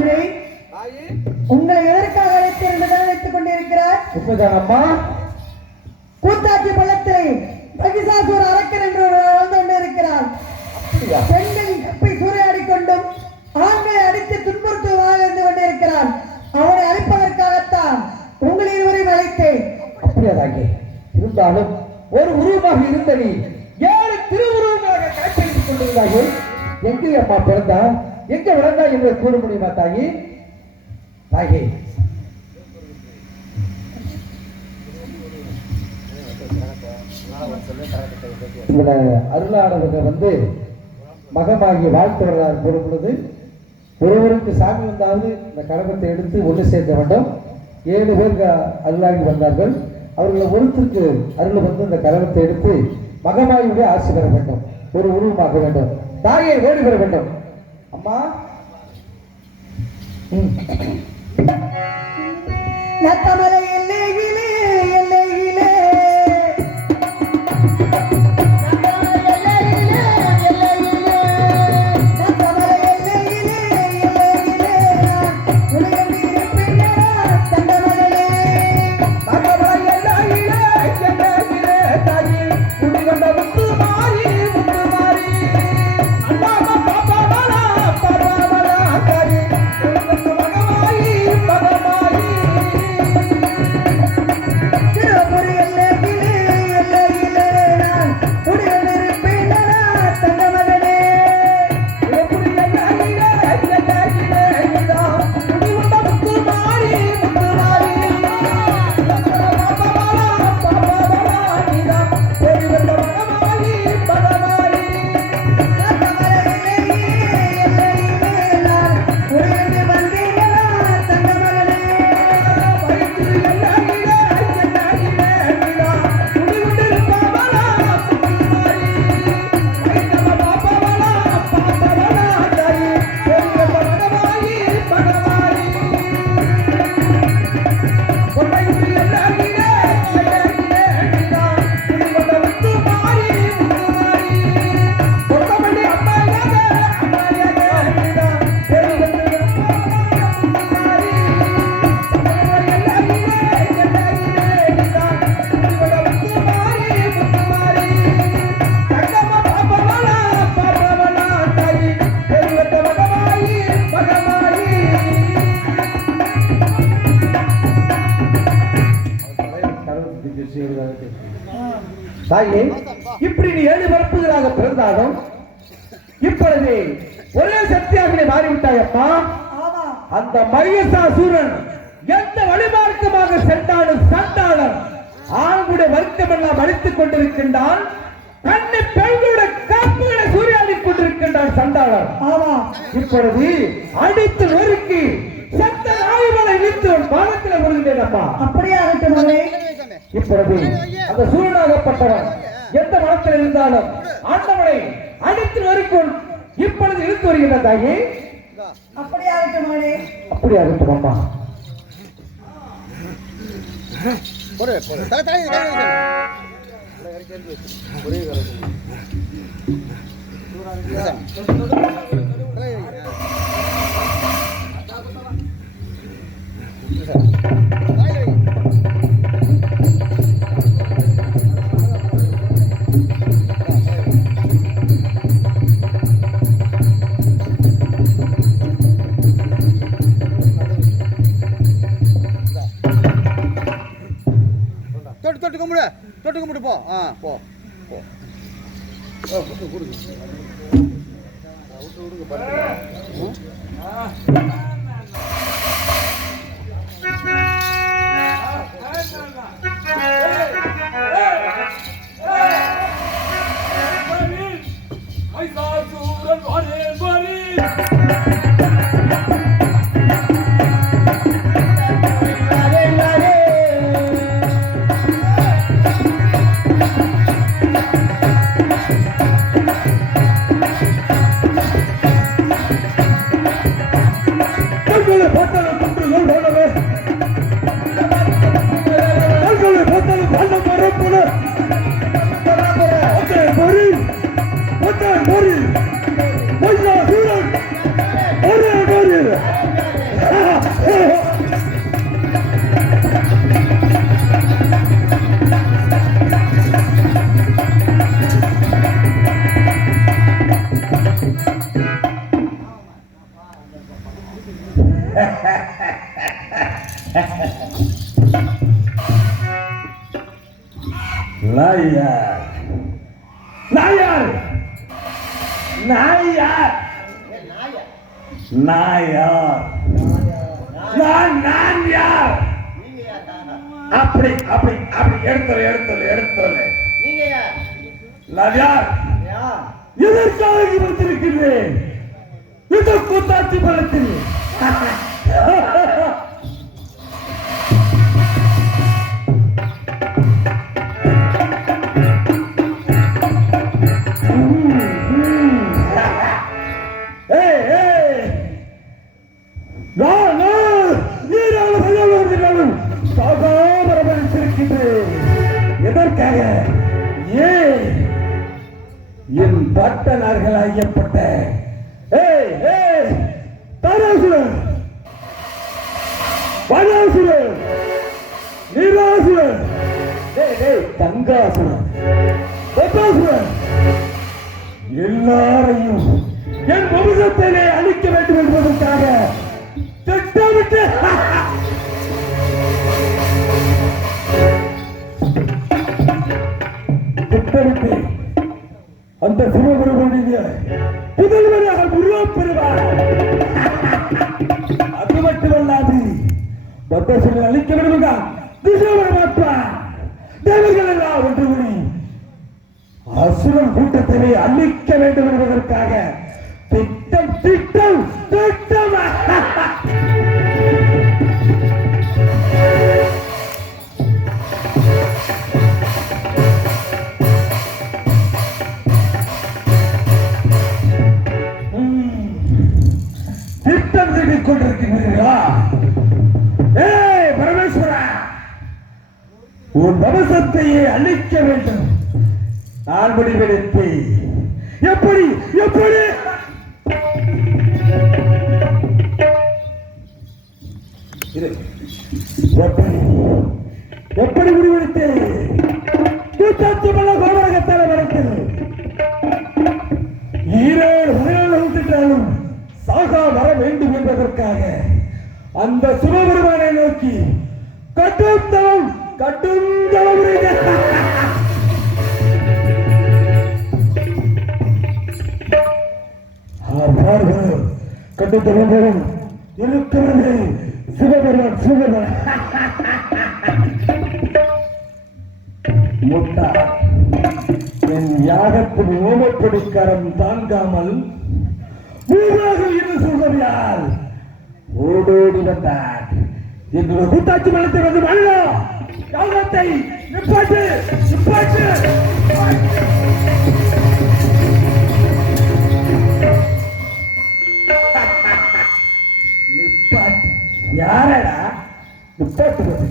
தாயி உங்களை எதற்காக அழைத்திருந்ததாக வைத்துக் கொண்டிருக்கிறார்? உண்மைதான் அம்மா கூத்தாட்சி பள்ளத்திலே மகிஷாசூர் அரக்கன் என்று வாழ்ந்து கொண்டிருக்கிறார். பெண்களின் கப்பை சூறையாடிக் கொண்டும் ஆண்களை அடித்து துன்புறுத்துவதாக இருந்து கொண்டிருக்கிறான் அவனை அழிப்பதற்காகத்தான் உங்கள் இருவரையும் அழைத்தேன். அப்படியா தாங்கே இருந்தாலும் ஒரு உருவமாக இருந்த நீ ஏழு திருவுருவங்களாக காட்சியளித்துக் கொண்டிருந்தாயே? எங்கே அம்மா பிறந்தா எங்க விளந்தா என்று கூற முடியுமா தாயி? தாயே. இதுல அருளாளர்கள் வந்து மகமாகி வாழ்த்து வரலாறு கூறும் பொழுது ஒருவருக்கு சாமி வந்தாவது இந்த கடகத்தை எடுத்து ஒன்று சேர்க்க வேண்டும். ஏழு பேர் அருளாகி வந்தார்கள். அவர்கள் ஒருத்தருக்கு அருள் வந்து இந்த கரகத்தை எடுத்து மகமாயுடைய ஆசி பெற வேண்டும். ஒரு உருவமாக வேண்டும். தாயை வேடு பெற வேண்டும். அம்மா ம். தாயே இப்படி நீ ஏழு பரப்புகளாக பிறந்தாலும் இப்பொழுது ஒரே சக்தியாக மாறிவிட்டாயப்பா. அந்த மகேசாசூரன் எந்த வழிமார்க்கமாக சென்றாலும் சண்டாளன் ஆண்குடைய வர்க்கம் எல்லாம் அழித்துக் கொண்டிருக்கின்றான் கண்ணி பெண்களுடைய காப்புகளை சூறையாடிக் கொண்டிருக்கின்றான் சண்டாளன் இப்பொழுது அடித்து நொறுக்கி பாதத்தில் விழுந்தேன் அப்பா இப்பொழுது அந்த சூழலாகப்பட்டவன் எந்த மனத்தில் இருந்தாலும் ஆண்டவனை அடித்து நொறுக்கும் இப்பொழுது இழுத்து வருகின்ற தாயே. அப்படி ஆகட்டும் அம்மா போடு போடு. தலை தலை ஒரே தொட்டு தொட்டு கும்பிடு தொட்டு கும்பிடு போ. ஆ போ. பார்த்தாலும் வாழ மரப்புல ஒற்றை பொறி ஒற்றை பொறி பொய்யா சூரன் ஒரே பொறி நாயார். நாயார். நாயார். நாயார். நான் நான் யார்? அப்படி அப்படி அப்படி எடுத்தல எடுத்தல எடுத்தல. நான் யார்? எதற்காக இருந்திருக்கிறேன் இது கூத்தாட்சி பலத்தில் அறியப்பட்ட. தாராசுரன். வனாசுரன். நீராசுரன். தங்காசுரன். எல்லாரையும் என் வம்சத்திலே அந்த சிவபெருமனுடைய உருவம் பெறுவார் அது மட்டுமல்லாது பத்தாசுரனை அழிக்க விடுவதா திசைவரமாற்றார் தேவர்கள் எல்லாம் ஒன்று கூடி அசுரன் கூட்டத்திலே அழிக்க வேண்டும் என்பதற்காக எப்படி எப்படி முடிவெடுத்தேன் கூட்டாட்சி மல்ல கோபரகத்தால வரைத்தது ஈரேழு உயிரிழந்து விட்டுட்டாலும் சாகா வர வேண்டும் என்பதற்காக அந்த சிவபெருமானை நோக்கி கட்டும் தவம் கட்டும் தவம் கட்டும் தவம் தவம் இருக்கிறது. சிவபெருமான் சிவபெருமான். முட்டா என் யாகத்தின் ஓமப்படிக்கரம் தாங்காமல் ஊராக என்று சொல்கிறார் ஓடோடி வந்தார். என்னுடைய கூட்டாட்சி மனத்தை வந்து மல்ல யாகத்தை நிப்பாட்டு நிப்பாட்டு. யாரடா? நிப்பாட்டுவது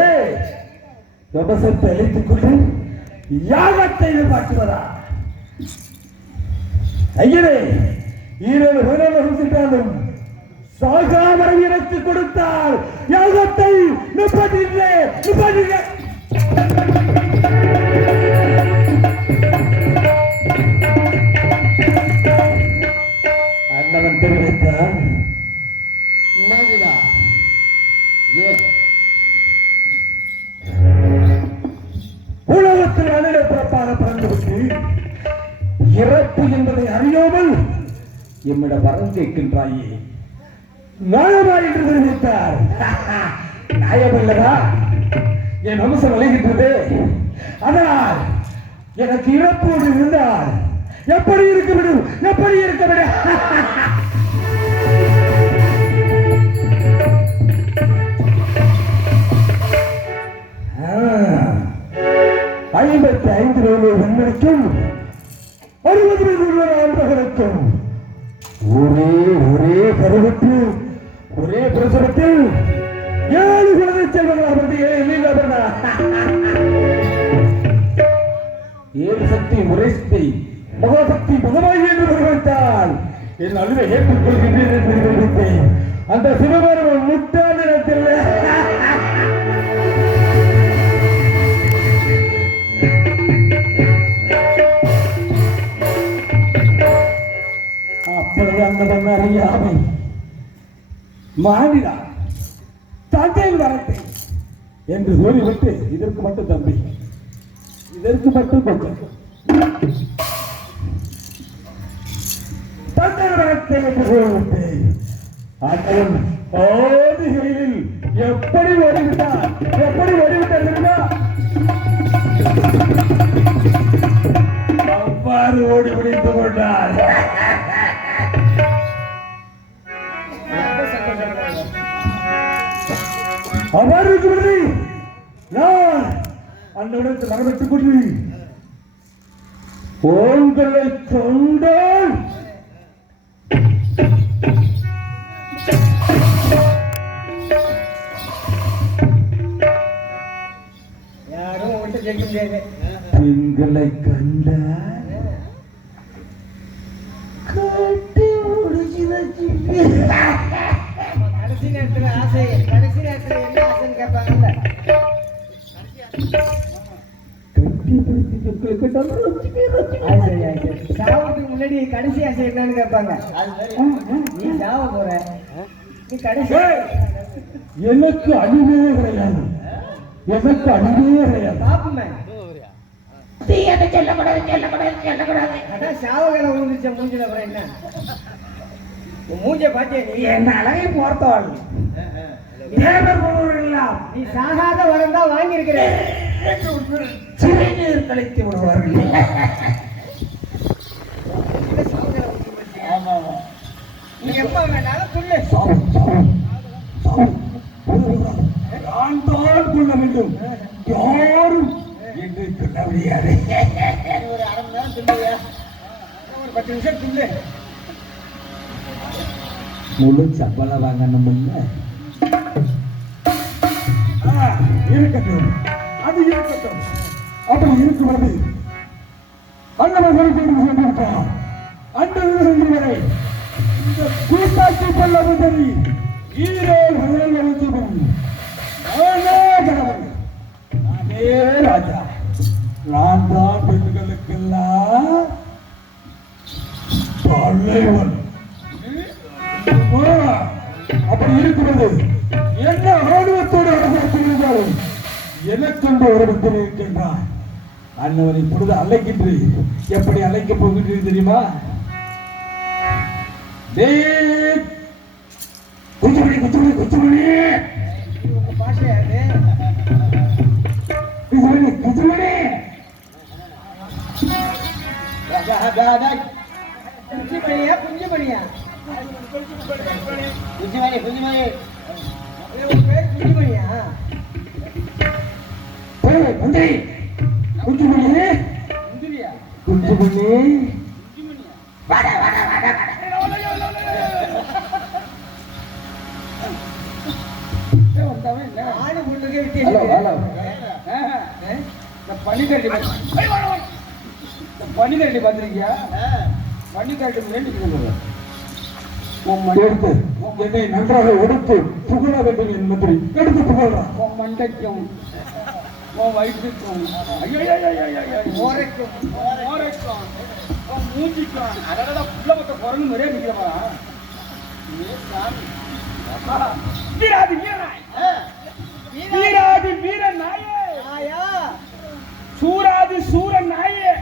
ஏய் விவசாயத்தை அழைத்துக் கொண்டு யாகத்தை நிப்பாட்டுவதா ஐயனே ஈரோடு விட்டாலும் சாகாமரை எனக்கு கொடுத்தால் யாகத்தை நிப்பாட்டுகிறேன் நிப்பாட்டுகிறேன் பத்து அனிட பிறப்பாக பிறந்துவிட்டு இறப்பு என்பதை அறியாமல் எம்மிடம் வரம் கேட்கின்றாயே. நாயமா என்று தெரிவித்தார். நியாயமல்லவா என் அம்சம் விளைகின்றது. ஆனால் எனக்கு இறப்போடு இருந்தால் எப்படி இருக்க விடும் எப்படி இருக்க விடும் ஐந்து ரூபாய் வெண்மணிக்கும் அறுபது ரூபாய் ஆண்பர்களுக்கும் ஒரே ஒரே கருவுக்கு ஒரே பிரசவத்தில் ஏழு குழந்தை செல்வங்களா பற்றி ஏழு ஏழு சக்தி ஒரே சக்தி. மகாசக்தி மகமாகி என்று வருவித்தால் என் அழுவை ஏற்றுக்கொள்கின்றேன் என்று அந்த சிவபெருமன் முட்டாள் இடத்தில் அப்படி அந்த அறியாமை. மாநிலா தந்தையின் வரத்தை என்று கூறிவிட்டு இதற்கு மட்டும் தம்பி. இதற்கு மட்டும் கொஞ்சம். தந்தையின் வரத்தை என்று சொல்லிவிட்டு அண்ணன் ஓடுகையில் எப்படி ஓடிவிட்டார்? எப்படி ஓடிவிட்டார் அவ்வாறு ஓடி முடித்து கொண்டார். அவருக்கு விடுதி நான் அன்னிடத்தில் மரபெற்றுக் கொண்டு உங்களை கொண்டால் பெண்களை கண்டால் கட்டி முடிச்சு கடைசி நேரத்துல ஆசை கடைசி நேரத்துல கேட்பாங்கல்ல. சாவறதுக்கு முன்னாடி கடைசி ஆசை என்னன்னு கேட்பாங்க நீ சாவ போற நீ கடைசி எனக்கு அழிவே கிடையாது. எனக்கு அழிவே கிடையாது பாப்புமே அதான் சாவகலை விழுந்துச்ச மூஞ்சில அப்புறம் என்ன? மூஞ்ச பாத்தியா நீ? என் அழகை பார்த்தவள். நீ சாகாத வரம் தான் வாங்கியிருக்கிற சிறுநீர் கழித்து விடுவார்கள். நீ எப்ப வேணாலும் சொல்லு. நான் தான் கொள்ள வேண்டும். யாரும் என்று சொல்ல முடியாது. ஒரு அரை மணி நேரம் சொல்லுவியா ஒரு பத்து நிமிஷம் சொல்லு. முழு சம்பளம் வாங்கணும் இருக்கட்டும். அது இருக்கட்டும். அப்படி இருக்கிறது அண்ணவர்கள் கொண்டு சென்றிருப்பார் அன்று வரை இந்த கூட்டாட்சி பல்ல முதலி ஈரோ முதல்வரும் நானே கடவுள் நானே ராஜா. நான் தான் பெண்களுக்கெல்லாம் தலைவன் அப்படி இருக்கிறது என்ன ஆணவத்தோடு அனுபவத்தில் இருந்தாலும் எனக்கென்று ஒருவத்தில் இருக்கின்றான். அன்னவரை இப்பொழுது அழைக்கின்றேன். எப்படி அழைக்கப் போகின்றீர்கள் தெரியுமா? டேய், குச்சுமணி குச்சுமணி குச்சுமணி இது உங்க பாஷையா அது குச்சுமணி குச்சுமணி குஞ்சு மணியா குஞ்சு மணியா குஞ்சுமணி குஞ்சுமணி. இது பேர் குஞ்சு ஏய், மந்திரி குச்சுமணி முந்திரியா குச்சுமணி ஆணு பொண்ணுக்கே ஹலோ. வித்தியாசம் ஹலோ பனிக்கரடி பனிக்கரடி பார்த்துருக்கியா? பனிக்கரடி எடுத்து என்னை நன்றாக எடுத்து புகழ வேண்டும் என் மந்திரி எடுத்து உன் மண்டைக்கும் உன் வயிற்றுக்கும் ஓரைக்கும் ஓரைக்கும் உன் மூஞ்சிக்கும் அதனால புள்ள மொத்த குரங்கு மாதிரியே நிற்கிறவா வீராதி வீரனாய் வீராதி வீர நாயே சூராதி சூர நாயே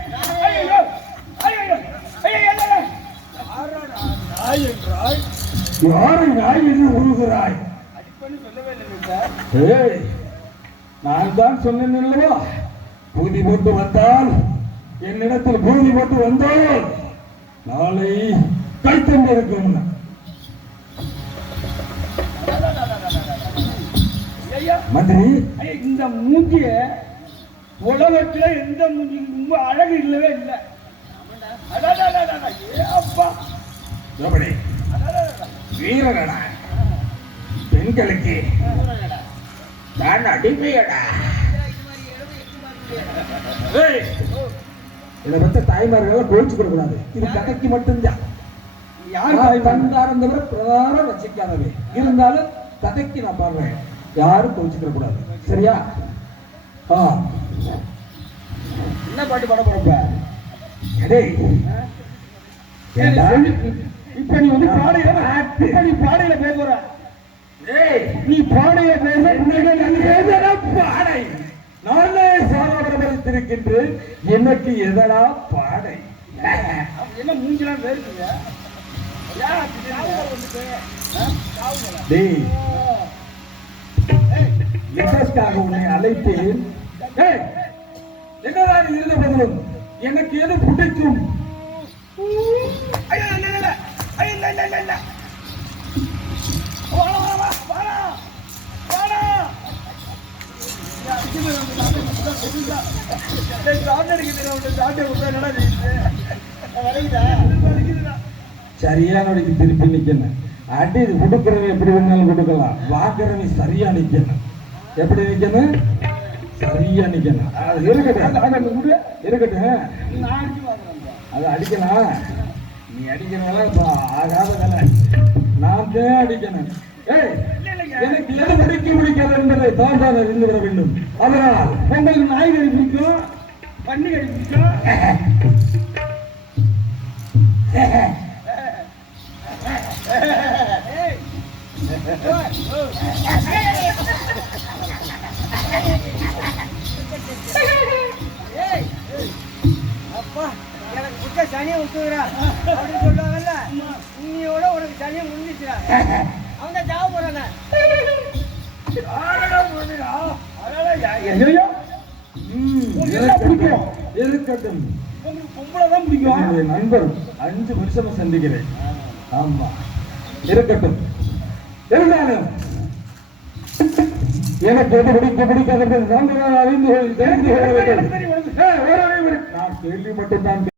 ஐயோ ஐயோ ஐயோ நாய் என்றாய் யாரை நாய் என்று உருகிறாய் ஏய் நான் தான் சொன்னேன் அல்லவா? பூதி போட்டு வந்தால் என்னிடத்தில் பூதி போட்டு வந்தால் நாளை கைத்தம்பி இருக்கும் மந்திரி இந்த மூஞ்சிய உலகத்துல எந்த மூஞ்சி ரொம்ப அழகு இல்லவே இல்லை. வீரனடா பெண்களுக்கு நான் அடிமையடா. இதை பத்த தாய்மார்கள் கோவிச்சுக்க கூடாது இது கதைக்கு மட்டும்தான். யார் தந்தாரந்தவரை பிரதாரம் வச்சுக்காதவே இருந்தாலும் கதைக்கு நான் பாடுறேன் யாரும் கோவிச்சுக்க கூடாது சரியா? ஆ. என்ன பாட்டு பாட போறப்ப டேய்? இப்ப நீ வந்து பாடையில நீ பாடையில போற. ஏய், நீ பாடைய பாடை. நானே சாதபரமளித்திருக்கின்றேன் எனக்கு எதடா பாடை? என்ன மூஞ்செல்லாம் வேறுக்குங்க? டேய் எதற்காக உன்னை அழைத்தேன். என்னதான் இருந்த போதிலும் எனக்கு எது பிடிக்கும்? ஐயோ இல்ல இல்ல இல்ல இல்ல. சரியானவனுக்கு திருப்பி நிக்கணும். அடி இது கொடுக்கறவன் எப்படி வேணாலும் கொடுக்கலாம். வாக்குறவன் சரியா நிக்கணும். எப்படி நிக்கணும்? சரியா நிக்கணும். அது இருக்கட்டும். இருக்கட்டும். அது அடிக்கலாம். நீ அடிக்கிறவெல்லாம் ஆகாத வேலை. நான் தான் அடிக்கணும். ஏய், எனக்கு எது முடிக்க பிடிக்காது என்பதை தான் தான் அறிந்து வர வேண்டும். அதனால் உங்களுக்கு நாய்கறி பிடிக்கும் பன்னிகறி பிடிக்கும் அப்பா எனக்கு புத்த சனியை விட்டுக்கிறா அப்படின்னு சொல்லுவாங்கல்ல? இன்னையோட உனக்கு சனியை முடிஞ்சிச்சுடா தான் சாவ பிடிக்கும். இருக்கட்டும். பொம்பளை தான் பிடிக்கும். என்னுடைய நண்பர் அஞ்சு வருஷமா சந்திக்கிறேன். ஆமா. இருக்கட்டும். இருந்தாலும் எனக்கு எது பிடிக்க பிடிக்காது கொள்- தெரிந்து. நான் கேள்வி மட்டும்தான்